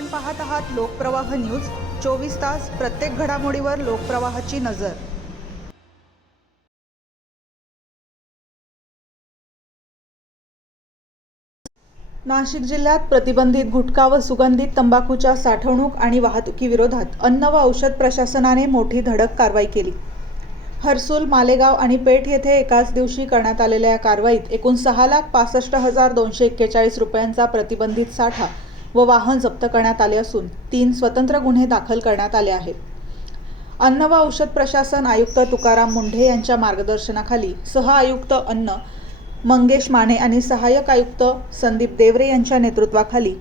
आपण पाहत आहात लोकप्रवाह न्यूज 24 तास प्रत्येक घडामोडीवर लोकप्रवाहाची नजर। नाशिक जिल्ह्यात प्रतिबंधित गुटखा व सुगंधित तंबाखूच्या साठवणूक आणि वाहतुकीविरोधात अन्न व औषध प्रशासनाने मोठी धडक कारवाई केली। हर्सूल, मालेगाव आणि पेठ येथे एकाच दिवशी करण्यात आलेल्या या कारवाईत एकूण 6,65,241 रुपयांचा प्रतिबंधित साठा व वाहन जप्त करण्यात आले असून 3 स्वतंत्र गुन्हे दाखल करण्यात आले आहेत। अन्न व औषध प्रशासन आयुक्त तुकाराम मुंढे यांच्या मार्गदर्शनाखाली सह-आयुक्त अन्न मंगेश माने आणि सहाय्यक आयुक्त संदीप देवरे यांच्या नेतृत्वाखाली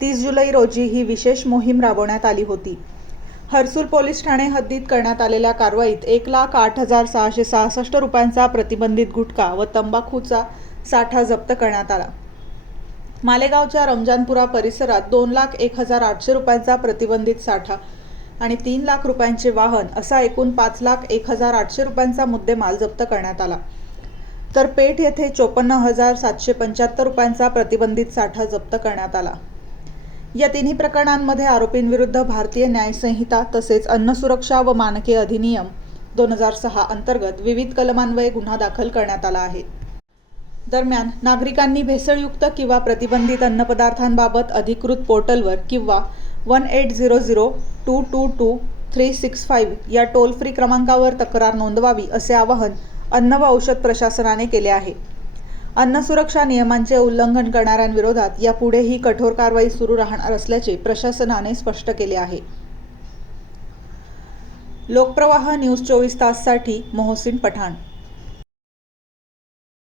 30 जुलै रोजी ही विशेष मोहीम राबवण्यात आली होती। हर्सूल पोलीस ठाणे हद्दीत करण्यात आलेल्या कारवाईत 1,08,666 रुपयांचा प्रतिबंधित गुटखा व तंबाखूचा साठा जप्त करण्यात आला। मालेगावच्या रमजानपुरा परिसरात 2,01,800 रुपयांचा प्रतिबंधित साठा आणि 3 लाख रुपयांचे वाहन असा एकूण 5,01,800 रुपयांचा मुद्देमाल जप्त करण्यात आला। तर पेठ येथे 54,775 रुपयांचा प्रतिबंधित साठा जप्त करण्यात आला। या तिन्ही प्रकरणांमध्ये आरोपींविरुद्ध भारतीय न्याय संहिता तसेच अन्न सुरक्षा व मानके अधिनियम 2006 अंतर्गत विविध कलमान्वये गुन्हा दाखल करण्यात आला आहे। दरम्यान नागरिकांनी भेसळयुक्त किंवा प्रतिबंधित अन्नपदार्थांबाबत अधिकृत पोर्टलवर किंवा 1800-222-365 या टोल फ्री क्रमांकावर तक्रार नोंदवावी असे आवाहन अन्न व औषध प्रशासनाने केले आहे। अन्न सुरक्षा नियमांचे उल्लंघन करणाऱ्यांविरोधात यापुढेही कठोर कारवाई सुरू राहणार असल्याचे प्रशासनाने स्पष्ट केले आहे। लोकप्रवाह न्यूज 24 ताससाठी मोहसिन पठाण।